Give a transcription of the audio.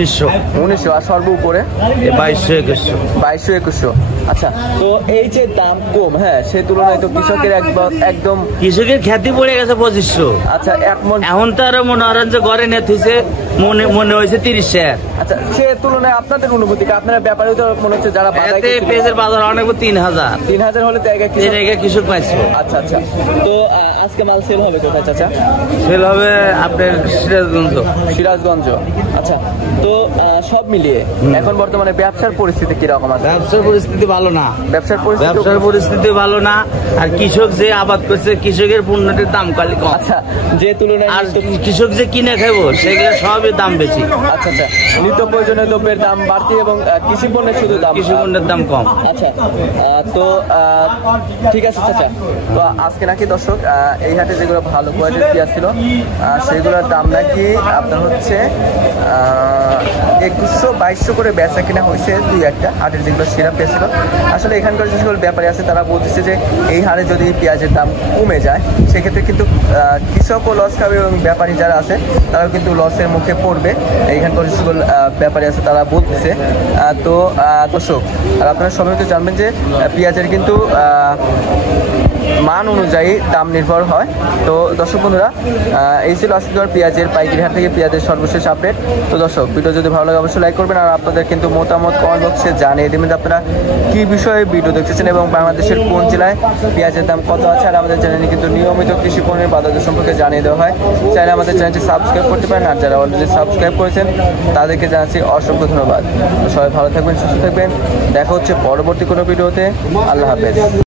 1900 আর সর্ব উপরে 2200-2100। আচ্ছা, তো এই যে দাম কম, হ্যাঁ, সেই তুলনায় তো কৃষকের একদম কৃষকের খ্যাতি পড়ে গেছে 2500। আচ্ছা, এক মন এখন তো আরো মনে করেন যে ঘরে নেট হয়েছে মনে হয়েছে 30,000। আচ্ছা, সে তুলনায় আপনাদের অনুভূতিটা, আপনারা ব্যাপারে তো মনে হচ্ছে যারা পেঁয়াজের বাজার অনেক 3000 হলে তো কৃষক পাইছে। আচ্ছা আচ্ছা, তো আজকে মাল সেল হবে কোথায় চাচা? সেল হবে আপনার সিরাজগঞ্জ। আচ্ছা, তো সব মিলিয়ে এখন বর্তমানে ব্যবসার পরিস্থিতি কিরকম আছে? ব্যবসার পরিস্থিতি ভালো না। ব্যবসার পরিস্থিতি ভালো না। আর কৃষক যে আবাদ করছে, কৃষকের পণ্যটির দাম কালি কম। আচ্ছা, যে তুলনায় আর কৃষক যে কিনে খাবো সেগুলো সবই দাম বেশি। আচ্ছা আচ্ছা, নিত্য প্রয়োজনীয় দ্রব্যের দাম বাড়তি এবং কৃষি পণ্যের শুধু দাম, কৃষি পণ্যের দাম কম। আচ্ছা, তো ঠিক আছে চাচা, তো আজকে নাকি দর্শক এই হাটে যেগুলো ভালো কোয়ালিটির পেঁয়াজ ছিল সেগুলোর দাম নাকি আপনার হচ্ছে 2100-2200 করে বেচা কিনা হয়েছে দুই একটা হাটের যেগুলো সেরা পেঁয়াজ ছিল। আসলে এখানকার যে সকল ব্যাপারী আছে তারা বলতেছে যে এই হারে যদি পেঁয়াজের দাম কমে যায় সেক্ষেত্রে কিন্তু কৃষকও লস খাবে এবং ব্যাপারী যারা আছে তারাও কিন্তু লসের মুখে পড়বে। এইখানকার যে সকল ব্যাপারী আছে তারা বলতেছে। তো দর্শক, আর আপনারা সবাই তো জানবেন যে পেঁয়াজের কিন্তু মান অনুযায়ী দাম নির্ভর হয়। তো দর্শক বন্ধুরা, এই ছিল আজকের পেঁয়াজের পাইকারি হাট থেকে পেঁয়াজের সর্বশেষ আপডেট। তো দর্শক, ভিডিও যদি ভালো লাগে অবশ্যই লাইক করবেন, আর আপনাদের কিন্তু মতামত কমেন্ট বক্সে জানিয়ে দেবেন যে আপনারা কী বিষয়ে ভিডিও দেখতেছেন এবং বাংলাদেশের কোন জেলায় পেঁয়াজের দাম কত আছে। আর আমাদের চ্যানেলে কিন্তু নিয়মিত কৃষি পণ্যের বাজার সম্পর্কে জানিয়ে দেওয়া হয়। চাইলে আমাদের চ্যানেলটি সাবস্ক্রাইব করতে পারেন, আর যারা অলরেডি সাবস্ক্রাইব করেছেন তাদেরকে জানাচ্ছি অসংখ্য ধন্যবাদ। সবাই ভালো থাকবেন, সুস্থ থাকবেন, দেখা হচ্ছে পরবর্তী কোনো ভিডিওতে। আল্লাহ হাফেজ।